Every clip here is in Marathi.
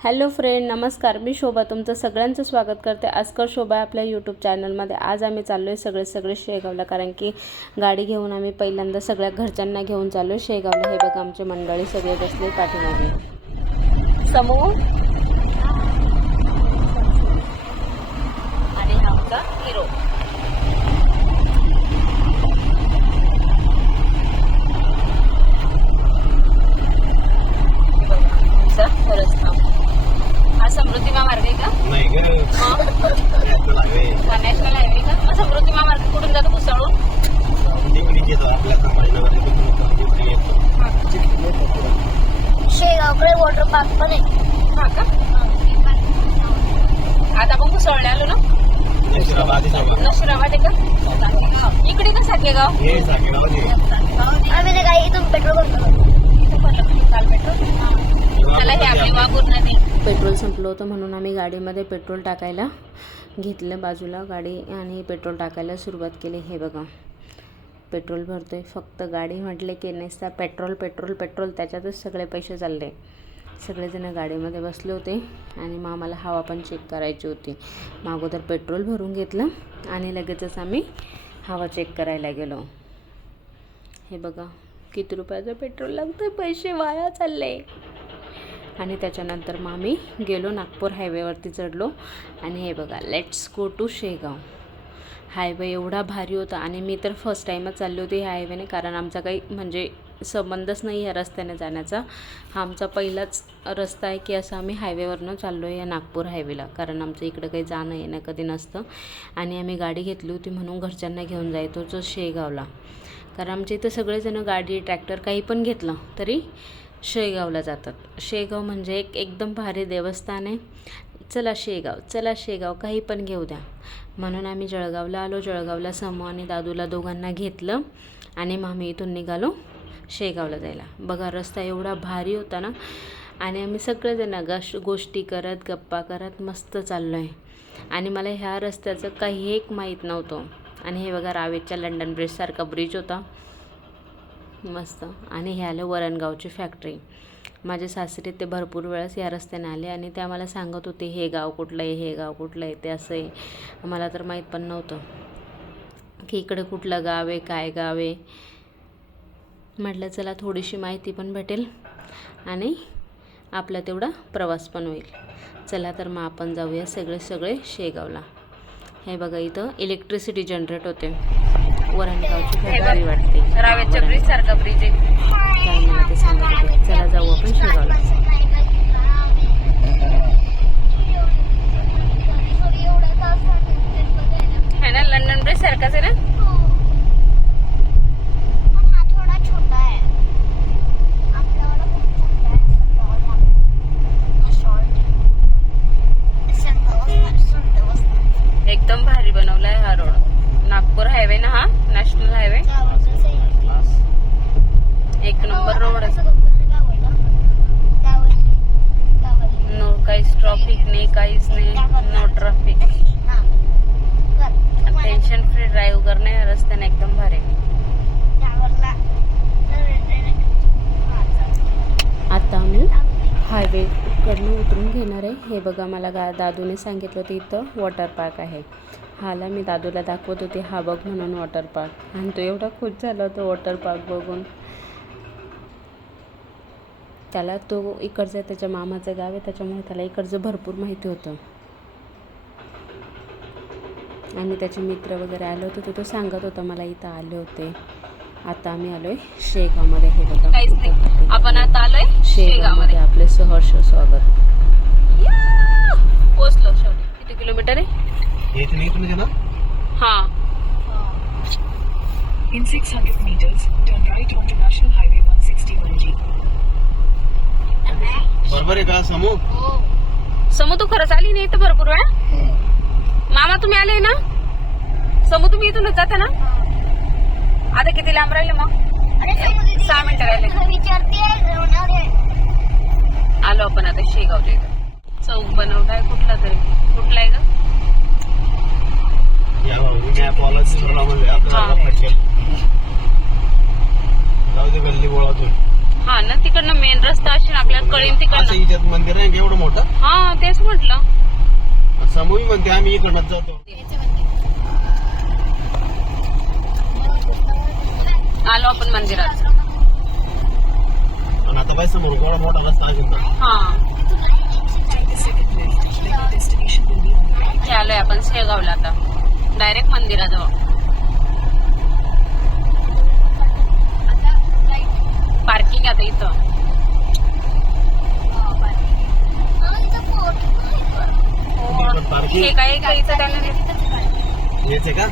हॅलो फ्रेंड नमस्कार. मी शोभा तुमचं सगळ्यांचं स्वागत करते. आजकर शोभा आपल्या यूट्यूब चॅनलमध्ये. आज आम्ही चाललो आहे सगळे सगळे शेगावला कारण की गाडी घेऊन आम्ही पहिल्यांदा सगळ्या घरच्यांना घेऊन चाललो आहे शेगावला. हे बघा आमचे मंडळी सगळे बसले पाठीमागे. समूह आणि हा आमचा हिरो खरंच हा समृद्धी मार्ग आहे का नाही ग नॅशनल हायवे हा नॅशनल हायवे का मग समृद्धी मार्ग कुठून जातो कुसाळून निगडीत येतो आपल्या संभाजीनगर शेगावकडे वॉटर पार्क पण आहे हा का आता आपण कुसळले आलो ना नशिराबादी सगळं नशिराबाद आहे का इकडे का साकेगाव हे. आम्ही इथून पेट्रोल हे पेट्रोल संपलं होतं म्हणून आम्ही गाडीमध्ये पेट्रोल टाकायला घेतलं बाजूला गाडी आणि पेट्रोल टाकायला सुरुवात केली. हे बघा पेट्रोल भरतोय. फक्त गाडी म्हटले की नेसता पेट्रोल पेट्रोल पेट्रोल. त्याच्यातच सगळे पैसे चालले. सगळेजण गाडीमध्ये बसले होते आणि मग आम्हाला हवा पण चेक करायची होती. मग अगोदर पेट्रोल भरून घेतलं आणि लगेचच आम्ही हवा चेक करायला गेलो. हे बघा किती रुपयाचं पेट्रोल लागतं पैसे वाया चालले. आणि त्याच्यानंतर मग आम्ही गेलो नागपूर हायवेवरती चढलो. आणि हे बघा let's go to Shegaon. Highway एवढा भारी होता. आणि मी तर फर्स्ट टाईमच चालली होती ह्या हायवेने कारण आमचा काही म्हणजे संबंधच नाही या रस्त्याने जाण्याचा. हा आमचा पहिलाच रस्ता आहे की असं आम्ही हायवेवरनं चाललो आहे या नागपूर हायवेला कारण आमचं इकडं काही जाणं येणं कधी नसतं. आणि आम्ही गाडी घेतली होती म्हणून घरच्यांना घेऊन जायचो जो शेगावला. कारण आमच्या इथं सगळेजणं गाडी ट्रॅक्टर काही पण घेतलं तरी शेगावला जातात. शेगाव म्हणजे एक एकदम भारी देवस्थान आहे. चला शेगाव चला शेगाव काही पण घेऊ द्या. म्हणून आम्ही जळगावला आलो. जळगावला समू आणि दादूला दोघांना घेतलं आणि मग आम्ही इथून निघालो. शेगावला जायला. बघा रस्ता एवढा भारी होता ना. आणि आम्ही सगळेजण गश गोष्टी करत गप्पा करत मस्त चाललो आहे आणि मला ह्या रस्त्याचं काही एक माहीत नव्हतं. आणि हे बघा रावेतच्या लंडन ब्रिजसारखा ब्रिज होता. मस्त. आणि हे आलं वरणगावची फॅक्टरी माझे सासरे ते भरपूर वेळेस या रस्त्याने आले आणि ते आम्हाला सांगत होते हे गाव कुठलं आहे? हे गाव कुठलं आहे? ते असं आहे. मला तर माहीत पण नव्हतं. की इकडे कुठलं गाव आहे? काय गाव आहे? म्हटलं चला थोडीशी माहिती पण भेटेल आणि आपला तेवढा प्रवास पण होईल. चला तर मग आपण जाऊया सगळे सगळे शेगावला. हे बघा इथं इलेक्ट्रिसिटी जनरेट होते. वरणगावची फॅक्टरी वाटते. काय मला ते सांगत होते. चला जाऊ आपण शेगावला. है ना लंडन ब्रिज सारखाच आहे ना थोडा छोटा आहे आपल्यावाला खूप छोटा आहे एकदम भारी बनवलाय हा रोड नागपूर हायवे ना हा नॅशनल हायवे एक नंबर रोड आहे नो काहीच ट्रॉफिक नाही काहीच नाही no traffic tension free drive करणे या रस्त्याने एकदम भारी आता आम्ही हायवेकडनं उतरून घेणार आहे हे बघा मला गा दादूने सांगितलं होतं इथं वॉटर पार्क आहे. हाला मी दादूला दाखवत होते हा बघ म्हणून वॉटर पार्क आणि तो एवढा खुश झाला होता वॉटर पार्क बघून. त्याला तो इकडचं त्याच्या मामाचं गाव आहे त्याच्यामुळे त्याला इकडचं भरपूर माहिती होतं. आणि त्याचे मित्र वगैरे आले होते तर तो सांगत होता मला इथं आले होते. आता आम्ही आलोय शेगावमध्ये. हे बघा आपण आता आलोय शेगावमध्ये. आपले सहर्ष स्वागत. किलोमीटर आहे? येत नाही तुम्ही ना हा. In 600 meters, turn right onto National Highway 161G. बरोबर आहे का समूह समू तू खरंच आली नाही तर भरपूर वेळा? मामा तुम्ही आले ना? समू तुम्ही इथूनच जाता ना? आता किती लांब राहिले मग? सहा मिनिटं राहिले. विचारते आलो आपण आता शेगावच्या इथं. चौक बनवलाय कुठला तरी. कुठला आहे का हा. हा ना तिकडनं मेन रस्ता असेल आपल्याला कळीन तिकडनं. मंदिर का एवढं मोठं? हा तेच म्हटलं. समूह म्हणते आम्ही इकडनं जातो. आलो आपण मंदिरात. आता बाय समोर मोठा रस्ता आहे का? हा. इथे आलोय आपण शेगावला आता. डायरेक्ट मंदिराजवळ. पार्किंग आता इथं. parking. हे काय काय इथं त्याला हेच आहे का?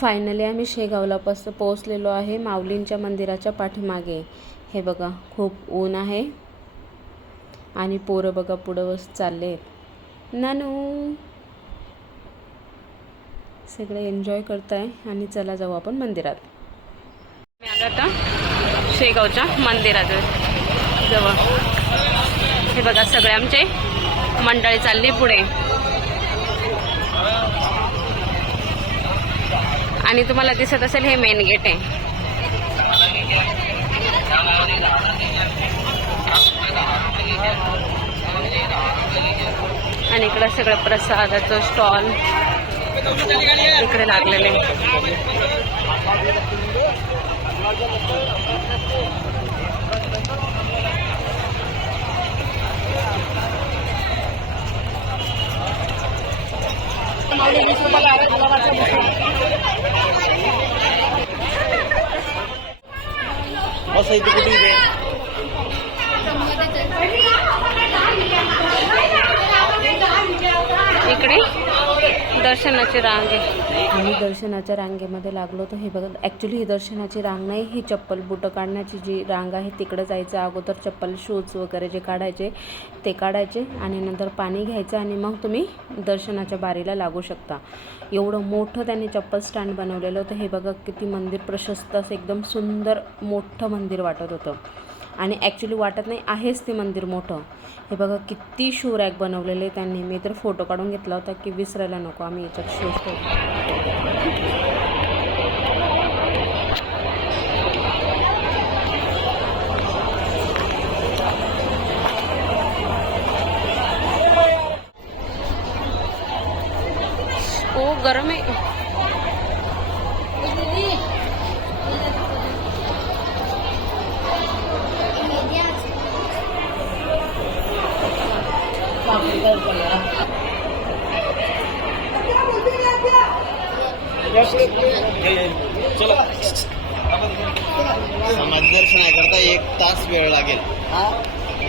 फायनली आम्ही शेगावला पस पोहोचलेलो आहे माऊलींच्या मंदिराच्या पाठीमागे. हे बघा खूप ऊन आहे. आणि पोरं बघा पुढं बस चालले आहेत नानू! सगळे एन्जॉय करताय आणि चला जाऊ आपण मंदिरात. आलो आता शेगावच्या मंदिरात जवळ. हे बघा सगळे आमचे मंडळी चालली पुढे. आणि तुम्हाला दिसत असेल हे मेन गेट आहे. आणि इकडं सगळं प्रसादाचं स्टॉल इकडे लागलेले असं इथे कुठे इथे? इकडे. दर्शनाची रांग. आहे आम्ही दर्शनाच्या रांगेमध्ये लागलो तर हे बघा ॲक्च्युली ही दर्शनाची रांग नाही ही चप्पल बुटं काढण्याची जी रांग आहे तिकडं जायचं. अगोदर चप्पल शूज वगैरे जे काढायचे ते काढायचे आणि नंतर पाणी घ्यायचं आणि मग तुम्ही दर्शनाच्या बारीला लागू शकता. एवढं मोठं त्यांनी चप्पल स्टँड बनवलेलं होतं. हे बघा किती मंदिर प्रशस्त असं एकदम सुंदर मोठं मंदिर वाटत होतं. आणि ॲक्च्युली वाटत नाही आहेच ते मंदिर मोठं. हे बघा किती शू रॅक बनवलेले त्यांनी. मी तर फोटो काढून घेतला होता की विसरायला नको आम्ही याच्यात शूज गरम आहे. चलो समाधी दर्शनाकरता एक तास वेळ लागेल.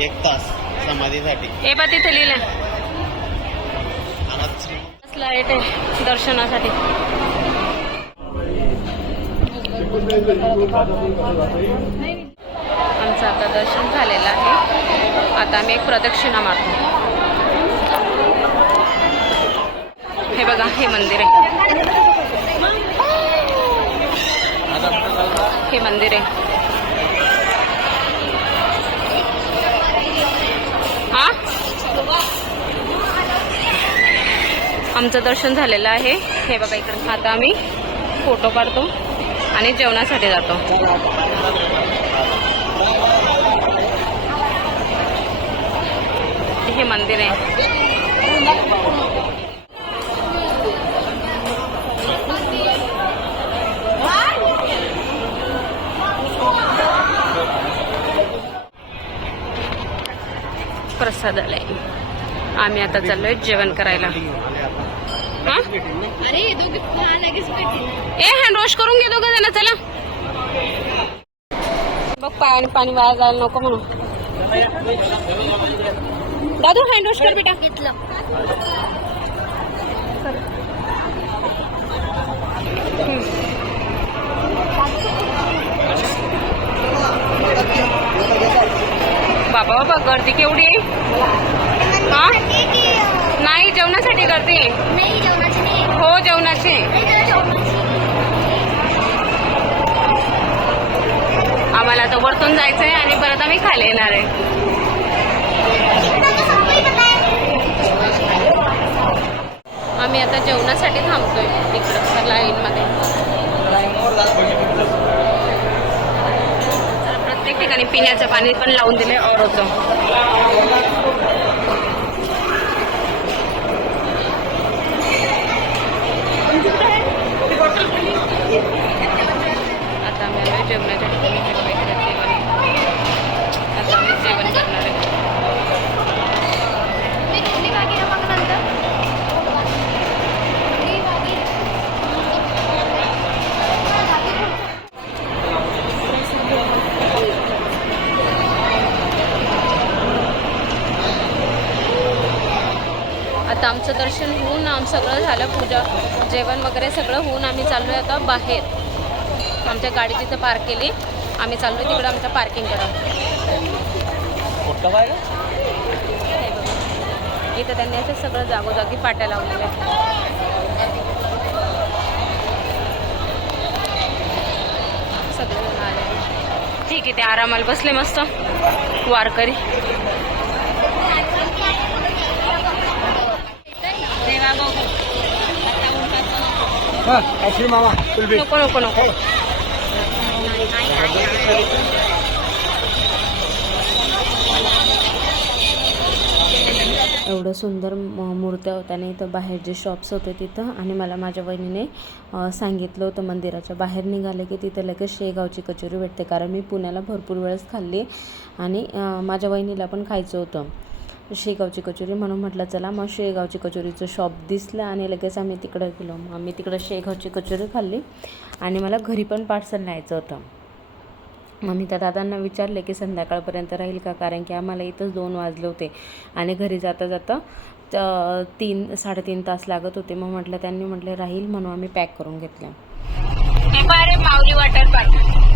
एक तास समाधीसाठी. ए बा तिथे लिहिलं आहे दर्शनासाठी. आमचं आता दर्शन झालेलं आहे. आता आम्ही एक प्रदक्षिणा मारतो. हे बघा हे मंदिर आहे. हे मंदिर आहे. हा? आमचं दर्शन झालेलं आहे. हे बघा इकडं. आता आम्ही फोटो काढतो आणि जेवणासाठी जातो. हे मंदिर आहे. प्रसादालय आम्ही आता चाललोय जेवण करायला. हा? ए हँड वॉश करून घे दोघं जण चला. बघ पाणी पाणी वाया जायला नको म्हणून. दादू हँड वॉश कर बेटा. घेतलं बाबा बाबा गर्दी केवढी आहे? हा? नाही जेवणासाठी गर्दी आहे? हो जेवणाची तर आम्हाला आता वरतून जायचंय आणि परत आम्ही खाली येणार आहे. आम्ही आता जेवणासाठी थांबतोय इकडं लाईनमध्ये. ठिकाणी पिण्याचं पाणी पण लावून दिलंय ऑरोचं आता आम्ही जेवणाच्या ठिकाणी. झालं पूजा जेवण वगैरे सगळं होऊन आम्ही चाललो आहे आता बाहेर. आमच्या गाडी तिथं पार्क केली. आम्ही चाललो तिकडं आमच्या पार्किंगकडं. इथं त्यांनी असं सगळं जागोजागी पाट्या लावलेल्या आहेत. सगळे ठीक आहे ते आरामाला बसले मस्त. वारकरी देवा गो. नको नको नको एवढं सुंदर मूर्त्या होत्या आणि इथं बाहेर जे शॉप्स होते तिथं आणि मला माझ्या वहिनीने सांगितलं होतं मंदिराच्या बाहेर निघालं की तिथं लगेच शेगावची कचोरी भेटते कारण मी पुण्याला भरपूर वेळेस खाल्ली. आणि माझ्या वहिनीला पण खायचं होतं. शेगावची कचोरी म्हणून म्हटलं चला मग शेगावची कचोरीचं शॉप दिसलं आणि लगेच आम्ही तिकडं गेलो. मग आम्ही तिकडं शेगावची कचोरी खाल्ली आणि मला घरी पण पार्सल न्यायचं होतं. मग मी त्या दादांना विचारले की संध्याकाळपर्यंत राहील का? कारण की आम्हाला इथंच दोन वाजले होते आणि घरी जाता जाता तीन साडेतीन तास लागत होते. मग म्हटलं त्यांनी म्हटलं राहील म्हणून आम्ही पॅक करून घेतलं माऊली वॉटर पार्क